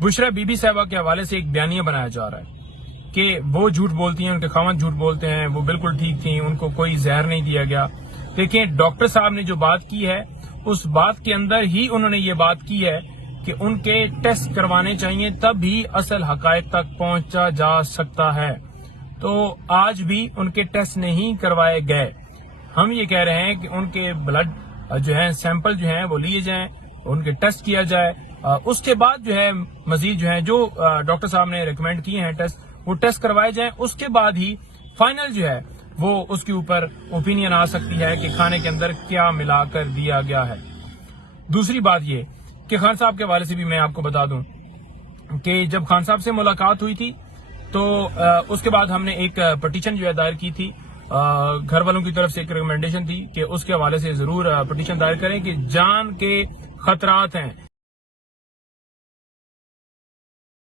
Bushra be be صاحبہ کے حوالے سے ایک بیانیہ بنایا جا رہا ہے کہ وہ جھوٹ بولتی ہیں، ان کے خاوند جھوٹ بولتے ہیں، وہ بالکل ٹھیک تھیں، ان کو کوئی زہر نہیں دیا گیا. دیکھیں ڈاکٹر صاحب نے جو بات کی ہے اس بات کے اندر ہی انہوں نے یہ بات کی ہے کہ ان کے ٹیسٹ کروانے چاہیے، تب ہی اصل حقائق تک پہنچا جا سکتا ہے. تو آج بھی ان کے ٹیسٹ نہیں کروائے گئے. ہم یہ کہہ رہے ہیں کہ ان کے بلڈ جو ہیں سیمپل جو ہیں وہ لیے جائیں، ان کے ٹیسٹ کیا جائے، اس کے بعد جو ہے مزید جو ہے جو ڈاکٹر صاحب نے ریکمینڈ کیے ہیں ٹیسٹ، وہ ٹیسٹ کروائے جائیں. اس کے بعد ہی فائنل جو ہے وہ اس کے اوپر اوپینین آ سکتی ہے کہ کھانے کے اندر کیا ملا کر دیا گیا ہے. دوسری بات یہ کہ خان صاحب کے حوالے سے بھی میں آپ کو بتا دوں کہ جب خان صاحب سے ملاقات ہوئی تھی تو اس کے بعد ہم نے ایک پٹیشن جو ہے دائر کی تھی. گھر والوں کی طرف سے ایک ریکمنڈیشن تھی کہ اس کے حوالے سے ضرور پٹیشن دائر کریں کہ جان کے خطرات ہیں.